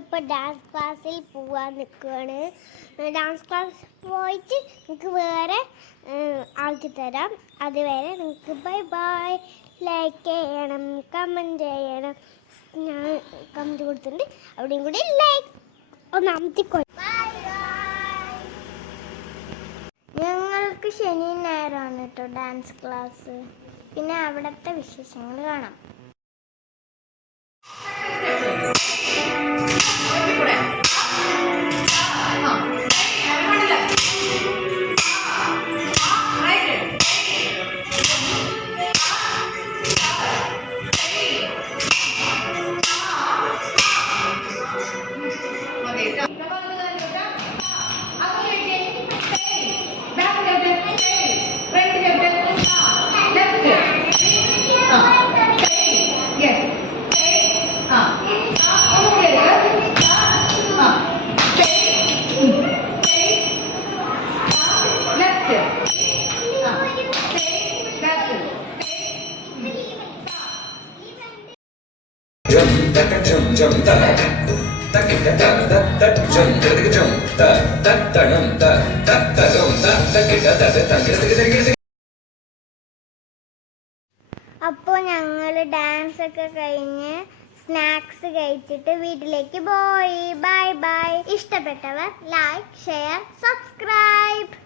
ഞങ്ങളിപ്പോൾ ഡാൻസ് ക്ലാസ്സിൽ പോകാൻ നിൽക്കുകയാണ്. ഡാൻസ് ക്ലാസ് പോയിട്ട് നിങ്ങൾക്ക് വേറെ ആക്കി തരാം. അതുവരെ നിങ്ങൾക്ക് ബൈ ബൈ. ലൈക്ക് ചെയ്യണം, കമൻറ്റ് ചെയ്യണം. ഞാൻ കമൻറ്റ് കൊടുത്തിട്ടുണ്ട്, അവിടെയും കൂടി ലൈക്ക് ഒന്ന് അമർത്തിക്കൊള്ളു. ഞങ്ങൾക്ക് ശനി ഞായറാണ് കേട്ടോ ഡാൻസ് ക്ലാസ്. പിന്നെ അവിടുത്തെ വിശേഷങ്ങൾ കാണാം. അപ്പോൾ ഞങ്ങൾ ഡാൻസ് ഒക്കെ കഴിഞ്ഞ് സ്നാക്സ് കഴിച്ചിട്ട് വീട്ടിലേക്ക് പോയി. Bye bye. ഇഷ്ടപ്പെട്ടവർ ലൈക്ക്, ഷെയർ, സബ്സ്ക്രൈബ്.